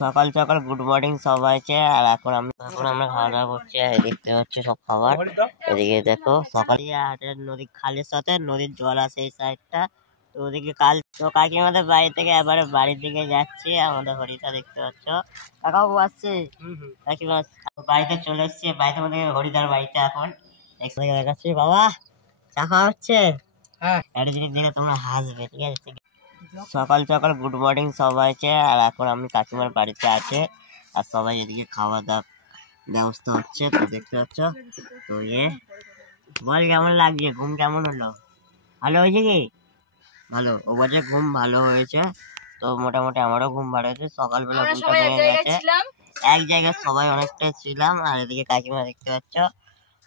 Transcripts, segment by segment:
সকাল সকাল good morning সবাইকে। আর এখন আমরা খাওয়া দাওয়া করছি। আর দেখতে পাচ্ছি সব খাবার। এদিকে দেখো সকালে হাটের নদী খালের সাথে নদীর জল আছে এই সাইডটা। তো ওদিকে কাল তো কাকিমাদের বাড়ি থেকে এবারে বাড়ির দিকে যাচ্ছি। আমাদের হরিটা দেখতে পাচ্ছ, কাকাও আসছে, কাকিমা বাড়িতে চলে এসছে। বাড়িতে মধ্যে হরিদার বাড়িতে এখন দেখাচ্ছি। বাবা চা খাওয়া হচ্ছে। একটা জিনিস দেখে তোমরা হাসবে, ঠিক আছে? সকাল সকাল গুড মর্নিং সবাইকে। আর এখন আমি কাকিমার বাড়িতে আছে। আর সবাই এদিকে খাওয়া দাওয়া ব্যবস্থা হচ্ছে, তো দেখতে পাচ্ছ। তো বল কেমন লাগছে, ঘুম কেমন হলো? ভালো হয়েছে কি? ভালো, ও বলছে ঘুম ভালো হয়েছে। তো মোটামুটি আমারও ঘুম ভালো হয়েছে। সকালবেলা ঘুমটা ভেঙে গেছে, এক জায়গায় সবাই অনেকটা ছিলাম। আর এদিকে কাকিমা দেখতে পাচ্ছ।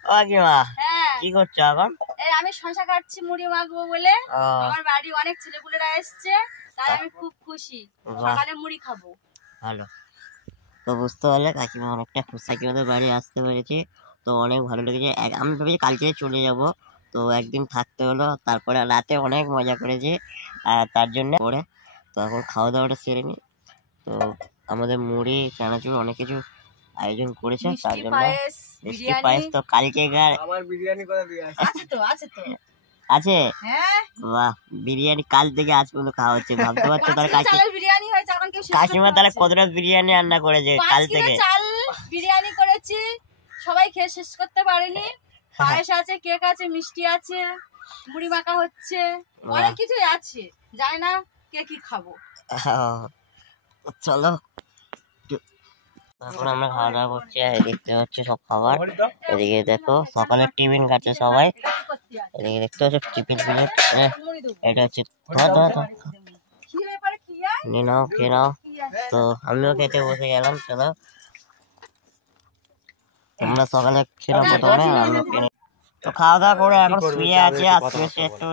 ও কাকিমা কি করছো এখন? আমি শশা কাটছি মুড়ি মাখবো বলে। আমার বাড়ি অনেক ছেলেপুলেরা এসছে, তাই আমি খুব খুশি। সকালে মুড়ি খাবো। ভালো, তো বুঝতে পারলে কাকিমা অনেকটা খুশি। কাকিমাদের বাড়ি আসতে পেরেছি, তো অনেক ভালো লেগেছে। আমি ভেবেছি কালকে চলে যাব, তো একদিন থাকতে হলো। তারপরে রাতে অনেক মজা করেছি, আর তার জন্য পরে তো এখন খাওয়া দাওয়াটা সেরে নিই। তো আমাদের মুড়ি চানাচুর অনেক কিছু আয়োজন করেছে, তার জন্য মিষ্টি পায়েস। তো কালকে আছে, বাহ, বিরিয়ানি কাল থেকে আজ পর্যন্ত খাওয়া হচ্ছে। ভাবতে পারছো তাহলে কাকিমা তাহলে কতটা বিরিয়ানি রান্না করেছে কাল থেকে। বিরিয়ানি করেছি, সবাই খেয়ে শেষ করতে পারেনি। পায়েস আছে, কেক আছে, মিষ্টি আছে, মুড়ি মাখা হচ্ছে, অনেক কিছুই আছে। জানি না কে কি খাবো। চলো এখন আমরা খাওয়া দাওয়া করছি। আর দেখতে পাচ্ছি সব খাবার। এদিকে দেখো সকালের টিফিন খাচ্ছে সবাই। এদিকে দেখতে পাচ্ছ টিফিন প্লেট। এটা হচ্ছে নিয়ে নাও, খেয়ে নাও। তো আমিও খেতে বসে গেলাম। চলো তোমরা সকালে খেলাম প্রথমে, আমিও খেয়ে। তো খাওয়া দাওয়া করে এখন শুয়ে আছে। আর শুয়ে একটু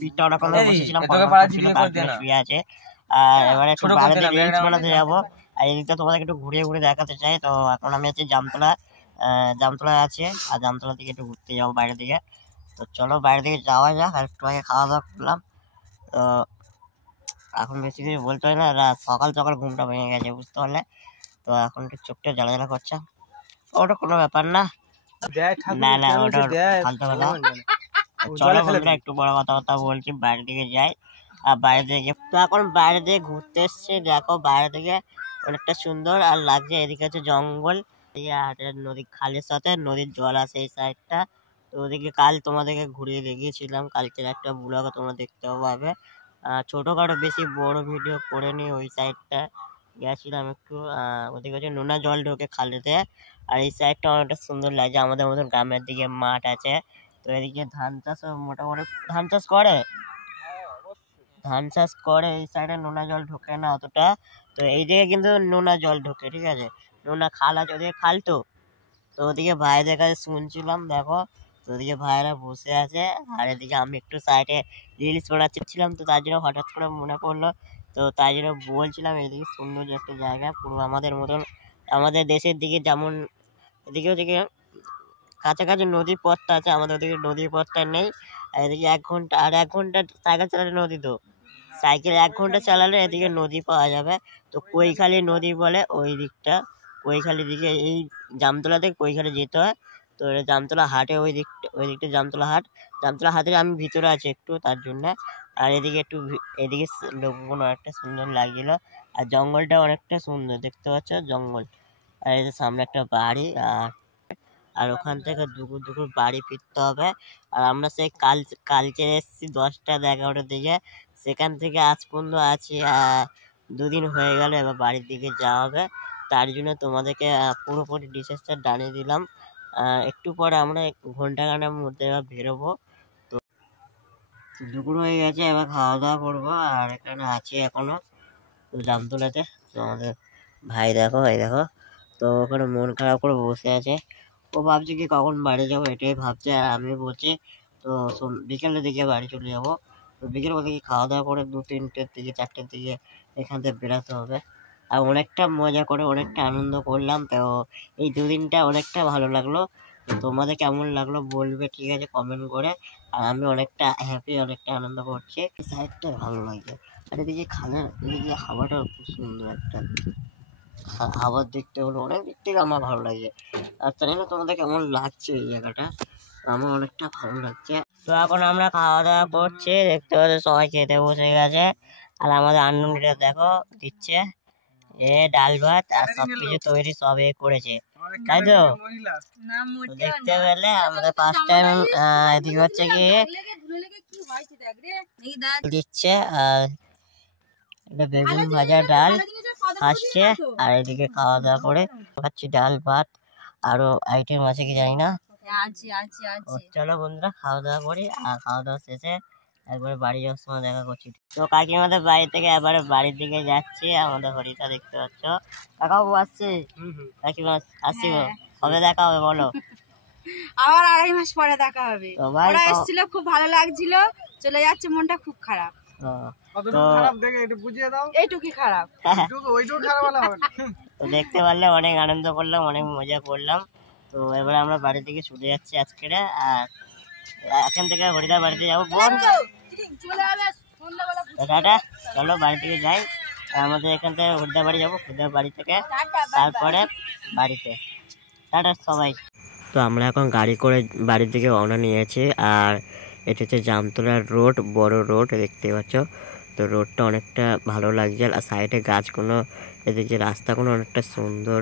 পিঠটা ওরকম বসেছিলাম, শুয়ে আছে। আর এবারে একটু বাইরে দিয়ে রিলস বানাতে যাবো। আর এদিকটা তোমাদেরকে একটু ঘুরিয়ে ঘুরে দেখাতে চাই। তো এখন আমি আছি জামতলা, জামতলায় আছে। আর জামতলা থেকে একটু ঘুরতে যাবো বাইরে দিকে। তো চলো বাইরে দিকে যাওয়া যাক। আর একটু আগে খাওয়া দাওয়া করলাম। তো এখন বেশি কিছু বলতে হয় না, সকাল সকাল ঘুমটা ভেঙে গেছে, বুঝতে পারলে। তো এখন একটু চোখটা জ্বালা জ্বালা করছে। ওটা কোনো ব্যাপার না, না না, ওটা ফালতু কথা। চলো বন্ধুরা একটু বড় কথা বলছি, বাইরে দিকে যাই। আর বাইরে থেকে তো এখন বাইরে দিকে ঘুরতে এসছে। দেখো বাইরে থেকে অনেকটা সুন্দর আর লাগছে। এদিকে হচ্ছে জঙ্গল, হাটের নদী খালের সাথে নদীর জল আছে এই সাইডটা। তো ওদিকে কাল তোমাদেরকে ঘুরিয়ে দেখিয়েছিলাম, কালকের একটা ব্লগ তোমরা দেখতে পাবে। ছোটখাটো বেশি বড় ভিডিও করে নি। ওই সাইডটা গেছিলাম একটু, ওদিকে হচ্ছে নোনা জল ঢোকে খালেতে। আর এই সাইডটা অনেকটা সুন্দর লাগছে, আমাদের মতন গ্রামের দিকে মাঠ আছে। তো এদিকে ধান চাষ মোটামুটি ধান চাষ করে, এই সাইডে নোনা জল ঢোকে না অতটা। তো এইদিকে কিন্তু নোনা জল ঢোকে, ঠিক আছে। নোনা খাল আছে ওদিকে, খাল। তো ওদিকে ভাইদের কাছে শুনছিলাম, দেখো। তো ওদিকে ভাইরা বসে আছে। আর এদিকে আমি একটু সাইডে রিলস বানাচ্ছিলাম, তো তার জন্য হঠাৎ করে মনে পড়লো। তো তাই জন্য বলছিলাম এদিকে সুন্দর একটা জায়গা, পুরো আমাদের মতন, আমাদের দেশের দিকে যেমন এদিকে ওদিকে কাছাকাছি নদীর পথটা আছে, আমাদের ওদিকে নদীর পথটা নেই। আর এদিকে 1 ঘন্টা, আর 1 ঘন্টা সাইকেল চালালে নদী। তো সাইকেল 1 ঘন্টা চালালে এদিকে নদী পাওয়া যাবে। তো কৈখালী নদী বলে ওই দিকটা, কৈখালী দিকে এই জামতলা থেকে কৈখালী যেতে হয়। তো জামতলা হাটে ওই দিকটা জামতলা হাটের আমি ভিতরে আছি একটু, তার জন্য। আর এদিকে একটু এদিকে লোকগুলো অনেকটা সুন্দর লাগছিল। আর জঙ্গলটা অনেকটা সুন্দর, দেখতে পাচ্ছ জঙ্গল। আর এই যে সামনে একটা বাড়ি। আর ওখান থেকে দুপুর বাড়ি ফিরতে হবে। আর আমরা সেই কালকে এসেছি 10টা-11টার দিকে, সেখান থেকে আজ পর্যন্ত আছি 2 দিন হয়ে গেল। এবার বাড়ির দিকে যাওয়া হবে, তার জন্য তোমাদেরকে পুরোপুরি ডিটেলসটা জানিয়ে দিলাম। একটু পরে আমরা ঘন্টাখানেকের মধ্যে এবার বেরোবো। তো দুপুর হয়ে গেছে, এবার খাওয়া দাওয়া করবো। আর এখানে আছি এখনো জামতলাতে। তো আমাদের ভাই দেখো, এই দেখো, তো ওখানে মন খারাপ করে বসে আছে। ও ভাবছে কি কখন বাড়ি যাবো, এটাই ভাবছে। আর আমি বলছি তো বিকেলের দিকে বাড়ি চলে যাবো। তো বিকেল বলতে কি খাওয়া দাওয়া করে 2-3টের দিকে 4টের দিকে এখান থেকে বেরোতে হবে। আর অনেকটা মজা করে অনেকটা আনন্দ করলাম। তো এই 2 দিনটা অনেকটা ভালো লাগলো। তো তোমাদের কেমন লাগলো বলবে, ঠিক আছে, কমেন্ট করে। আর আমি অনেকটা হ্যাপি, অনেকটা আনন্দ করছি, সাইডটা ভালো লাগছে। আর এদিকে খানা, এদিকে হাওয়াটা খুব সুন্দর একটা হাওয়ার দেখতে হলো, অনেক দিক থেকে আমার ভালো লাগে। আর জানি না তোমাদের কেমন লাগছে এই জায়গাটা, আমার অনেকটা ভালো লাগছে। তো এখন আমরা খাওয়া দাওয়া করছি, দেখতে পাচ্ছি সবাই খেতে বসে গেছে। আর আমাদের আন্নটা দেখো দিচ্ছে ডাল ভাত আর সবকিছু তৈরি সব করেছে, তাই তো? তো দেখতে পেলে আমাদের ফার্স্ট টাইম এদিকে হচ্ছে কি দিচ্ছে, আর এটা বেগুন ভাজা ডাল আসছে। আর এদিকে খাওয়া দাওয়া করে খাচ্ছি ডাল ভাত, আরো আইটেম আছে কি জানি না। চলো বন্ধুরা খাওয়া দাওয়া করি, আর খাওয়া দাওয়া শেষে একবারে বাড়ি যাওয়ার সময় দেখা করছি। তো কাকিমাদের বাড়ি থেকে এবারে বাড়ির দিকে যাচ্ছি, আমাদের হরিতা দেখতে পাচ্ছ। কাকাবু আসছে, কাকিমা আসছি, কবে দেখা হবে বলো? আবার 2.5 মাস পরে দেখা হবে। ওরা এসেছিল, খুব ভালো লাগছিল, চলে যাচ্ছে, মনটা খুব খারাপ। এইটুকুই খারাপ। তো দেখতে পারলে অনেক আনন্দ করলাম, অনেক মজা করলাম। তো এবারে আমরা বাড়ি থেকে ছুটে যাচ্ছি আজকে, আর এখান থেকে হরিদার বাড়িতে যাবো। বোন টাটা, চলো বাড়ি থেকে যাই। আমাদের এখান থেকে হরিদার বাড়ি যাবো, হরিদার বাড়ি থেকে তারপরে বাড়িতে। টাটা সবাই। তো আমরা এখন গাড়ি করে বাড়ির দিকে রওনা নিয়েছি, আর এটা হচ্ছে জামতলার রোড, বড় রোড দেখতে পাচ্ছ। তো রোডটা অনেকটা ভালো লাগছে, আর সাইডে গাছগুলো, এদিকে রাস্তাগুলো অনেকটা সুন্দর,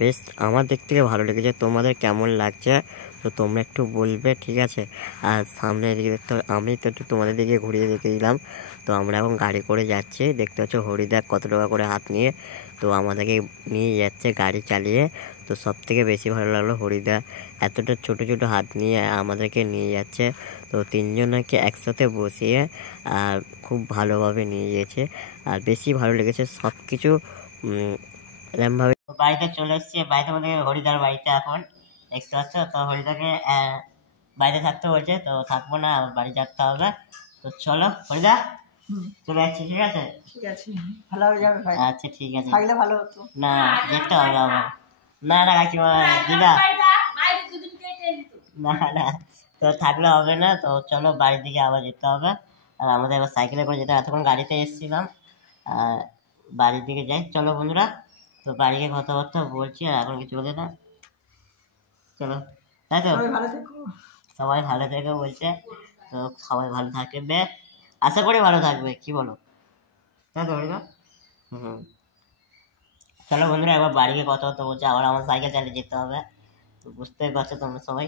বেশ আমার দিক থেকে ভালো লেগেছে। তোমাদের কেমন লাগছে তো তোমরা একটু বলবে, ঠিক আছে? আর সামনে এদিকে দেখতে, আমি তো একটু তোমাদের দিকে ঘুরিয়ে দেখে দিলাম। তো আমরা এখন গাড়ি করে যাচ্ছি, দেখতে পাচ্ছ হরিদা কত টাকা করে হাত নিয়ে তো আমাদেরকে নিয়ে যাচ্ছে গাড়ি চালিয়ে। তো সব থেকে বেশি ভালো লাগলো হরিদা এতটা ছোট ছোট হাত নিয়ে আমাদেরকে নিয়ে যাচ্ছে। তো তিনজনকে একসাথে বসিয়ে আর খুব ভালোভাবে নিয়ে গিয়েছে, আর বেশি ভালো লেগেছে সব কিছু এরমভাবে। বাড়িতে চলে এসেছি, বাড়িতে মধ্যে হরিদার বাড়িতে এখন দেখতে পাচ্ছ। তো হরিদাকে বাড়িতে থাকতে বলছে, তো থাকবো না, বাড়ি যেতে হবে। তো চলো হরিদা চলে যাচ্ছি, ঠিক আছে? ভালো হয়ে যাবে ভাই। আচ্ছা ঠিক আছে, থাকলে ভালো হতো না যেতে হবে আমার। না না কাকিমা, দিদা না না, তো থাকলে হবে না। তো চলো বাড়ির দিকে আবার যেতে হবে, আর আমাদের এবার সাইকেলে করে যেতে, এতক্ষণ গাড়িতে এসেছিলাম, আর বাড়ির দিকে যাই। চলো বন্ধুরা, তো বাড়িকে কথাবার্তা বলছি, আর এখন কিছু বলে না, চলো, তাই তো? ভালো থেকো, সবাই ভালো থেকে বলছে, তো সবাই ভালো থাকবে, আশা করি ভালো থাকবে, কি বলো? তাই তো হরিদা? চলো বন্ধুরা, এবার বাড়িকে কথাবার্তা বলছে, আবার আমার সাইকেল চালিয়ে যেতে হবে, তো বুঝতেই পারছো তোমরা সবাই।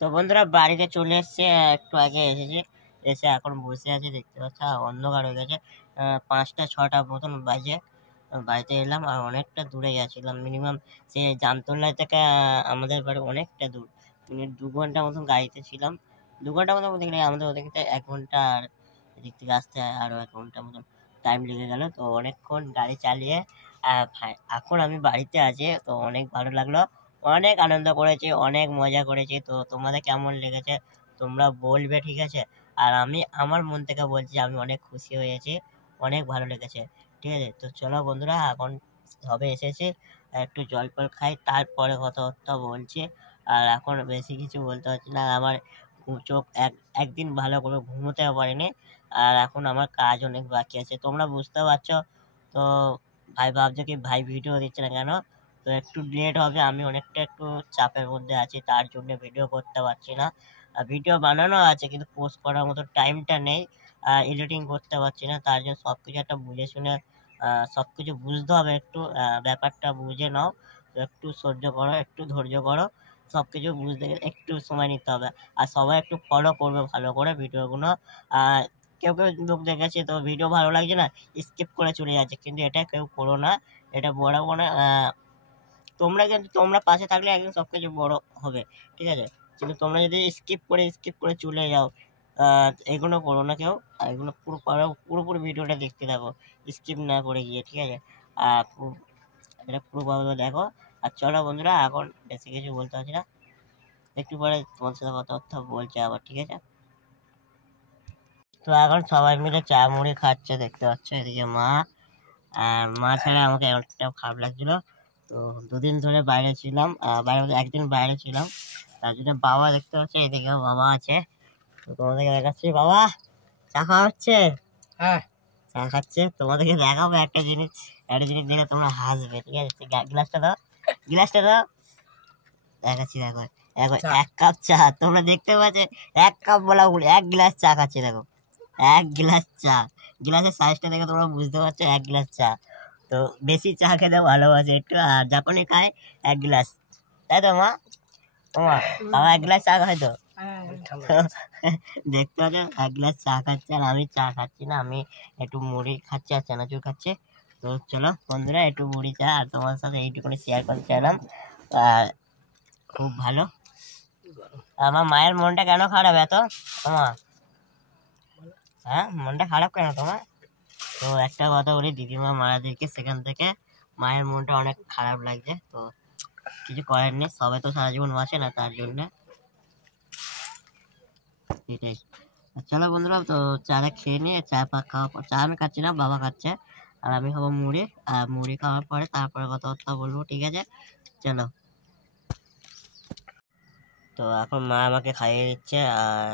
তো বন্ধুরা বাড়িতে চলে এসছে, একটু আগে এসেছি, এসে এখন বসে আছে, দেখতে পাচ্ছ অন্ধকার হয়ে গেছে, 5টা 6টা মতন বাজে। বাড়িতে এলাম, আর অনেকটা দূরে গেছিলাম, মিনিমাম সে জামতলা থেকে আমাদের বাড়ি অনেকটা দূর, 2 ঘন্টা মতন গাড়িতে ছিলাম। 2 ঘন্টা মতন বলতে গেলে আমাদের ওদিক থেকে 1 ঘন্টা, আর এদিক থেকে আসতে আরো 1 ঘন্টা মতন টাইম লেগে গেল। তো অনেকক্ষণ গাড়ি চালিয়ে এখন আমি বাড়িতে আছি, তো অনেক ভালো লাগলো, অনেক আনন্দ করেছি, অনেক মজা করেছি। তো তোমাদের কেমন লেগেছে তোমরা বলবে, ঠিক আছে? আর আমি আমার মন থেকে বলছি, আমি অনেক খুশি হয়েছি, অনেক ভালো লেগেছে, ঠিক আছে? তো চলো বন্ধুরা, এখন সবে এসেছি, একটু জল ফল খাই, তারপরে কথাবার্তা বলছি। আর এখন বেশি কিছু বলতে পারছি না, আমার চোখ একদিন ভালো করে ঘুমোতে পারিনি, আর এখন আমার কাজ অনেক বাকি আছে, তোমরা বুঝতে পারছো। তো ভাই ভাবছে কি ভাই ভিডিও দিচ্ছে না কেন, তো একটু লেট হবে, আমি অনেকটা একটু চাপের মধ্যে আছি, তার জন্য ভিডিও করতে পারছি না। ভিডিও বানানো আছে কিন্তু পোস্ট করার মতো টাইমটা নেই, এডিটিং করতে পারছি না, তার জন্য সব কিছু একটা বুঝে শুনে সব কিছু বুঝতে হবে, একটু ব্যাপারটা বুঝে নাও, তো একটু সহ্য করো, একটু ধৈর্য করো, সব কিছু বুঝতে গেলে একটু সময় নিতে হবে। আর সবাই একটু ফলো করবে ভালো করে ভিডিওগুলো। কেউ কেউ লোক দেখেছে তো ভিডিও ভালো লাগছে না, স্কিপ করে চলে যাচ্ছে, কিন্তু এটা কেউ করো না, এটা বড় বড় তোমরা কিন্তু তোমরা পাশে থাকলে একদিন সবকিছু বড় হবে, ঠিক আছে? কিন্তু তোমরা যদি স্কিপ করে চলে যাও, এগুলো করো না কেউ, আর এগুলো পুরোপুরি ভিডিওটা দেখতে থাকো, স্কিপ না করে গিয়ে, ঠিক আছে? এটা পুরোভাবে দেখো। আর চলো বন্ধুরা, এখন বেশি কিছু বলতে পারছি না, একটু পরে তোমার সাথে কথাবার্তা বলছি আবার, ঠিক আছে? তো এখন সবাই মিলে চা মুড়ি খাচ্ছে, দেখতে পাচ্ছ, এদিকে মা, আর মা ছাড়া আমাকে অনেকটা খারাপ লাগছিল। তো 2 দিন ধরে বাইরে ছিলাম, বাইরে বলতে 1 দিন বাইরে ছিলাম, তার জন্য বাবা দেখতে পাচ্ছি, এদিকে বাবা আছে, তো তোমাদেরকে দেখাচ্ছি, বাবা চা খাওয়া হচ্ছে? হ্যাঁ চা খাচ্ছে। তোমাদেরকে দেখাবো একটা জিনিস দেখে তোমরা হাসবে, ঠিক আছে? গ্লাসটা দাও, গ্লাসটা দাও, দেখাচ্ছি। দেখো দেখো, চা। 1 কাপ চা তোমরা দেখতে পাচ্ছ। 1 কাপ বলা ভুল, 1 গ্লাস চা খাচ্ছে। দেখো 1 গ্লাস চা, গ্লাসের সাইজটা দেখে তোমরা বুঝতে পারছো 1 গ্লাস চা। তো বেশি চা খেতে ভালোবাসে একটু, আর জাপানে খায় 1 গ্লাস, তাই তো মা? মা বাবা 1 গ্লাস চা খায় তো? দেখতে পাচ্ছ 1 গ্লাস চা খাচ্ছে, আর আমি চা খাচ্ছি না, আমি একটু মুড়ি খাচ্ছি আর চানাচুর খাচ্ছি। তো চলো বন্ধুরা, একটু মুড়ি চা আর তোমার সাথে এইটুকুনি শেয়ার করতে চাইলাম। আর খুব ভালো। আমার মায়ের মনটা কেন খারাপ এত তোমার? হ্যাঁ, মনটা খারাপ কেন তোমার? তো একটা কথা বলি, দিদিমা মারা দিকে সেখান থেকে মায়ের মনটা অনেক খারাপ লাগছে। তো কিছু করার নেই, সবাই তো সারা জীবন বাঁচে না, তার জন্য এটাই। চলো বন্ধুরা, তো চাটা খেয়ে নিয়ে চা খাওয়ার পর, চা আমি খাচ্ছি না, বাবা খাচ্ছে, আর আমি খাবো মুড়ি। আর মুড়ি খাওয়ার পরে তারপরে কথাবার্তা বলবো, ঠিক আছে? চলো। তো এখন মা আমাকে খাইয়ে দিচ্ছে, আর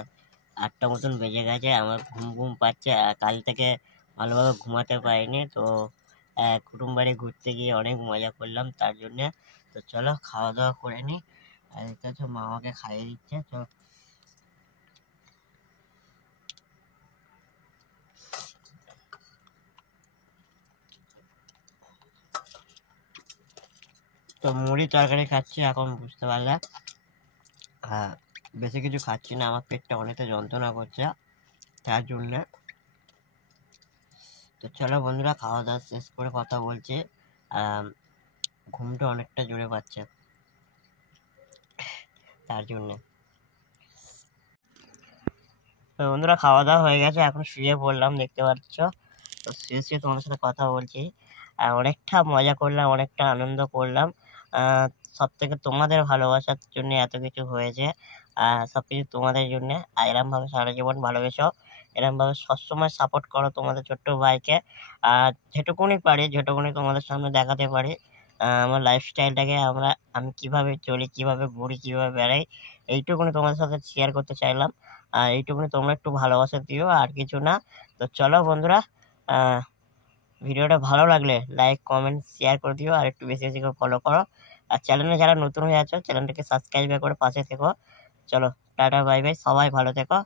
8টা মতন বেজে গেছে, আমার ঘুম ঘুম পাচ্ছে, আর কাল থেকে ভালোভাবে ঘুমাতে পারিনি। তো কুটুম বাড়ি ঘুরতে গিয়ে অনেক মজা করলাম, তার জন্যে। তো চলো খাওয়া দাওয়া করে নিই। আর দেখতে পাচ্ছ মা আমাকে খাইয়ে দিচ্ছে। তো মুড়ি তরকারি খাচ্ছি এখন, বুঝতে পারলে। হ্যাঁ, বেশি কিছু খাচ্ছি না, আমার পেটটা অনেকটা যন্ত্রণা করছে, তার জন্যে। তো চলো বন্ধুরা, খাওয়া দাওয়া শেষ করে কথা বলছি। ঘুমটা অনেকটা জোরে পাচ্ছে, তার জন্যে। তো বন্ধুরা, খাওয়া দাওয়া হয়ে গেছে, এখন শুয়ে পড়লাম, দেখতে পাচ্ছ। তো শুয়ে শুয়ে তোমাদের সাথে কথা বলছি, আর অনেকটা মজা করলাম, অনেকটা আনন্দ করলাম। সব থেকে তোমাদের ভালোবাসার জন্য এত কিছু হয়েছে, সব কিছু তোমাদের জন্য। আর এরমভাবে সারা জীবন ভালোবেসো, এরমভাবে সবসময় সাপোর্ট করো তোমাদের ছোট্ট ভাইকে। আর যেটুকুনি পারি, যেটুকুনি তোমাদের সামনে দেখাতে পারি, আমার লাইফস্টাইলটাকে আমি কিভাবে চলি, কিভাবে ঘুরি, কিভাবে বেড়াই, এইটুকুনি তোমাদের সাথে শেয়ার করতে চাইলাম। আর এইটুকুনি তোমরা একটু ভালোবাসা দিও, আর কিছু না। তো চলো বন্ধুরা, ভিডিওটা ভালো লাগলে লাইক কমেন্ট শেয়ার করে দিও, আর একটু বেশি বেশি করে ফলো করো। আর চ্যানেলে যারা নতুন হয়ে আছো, চ্যানেলটাকে সাবস্ক্রাইব করে পাশে থেকো। চলো টাটা বাই বাই, সবাই ভালো থেকো।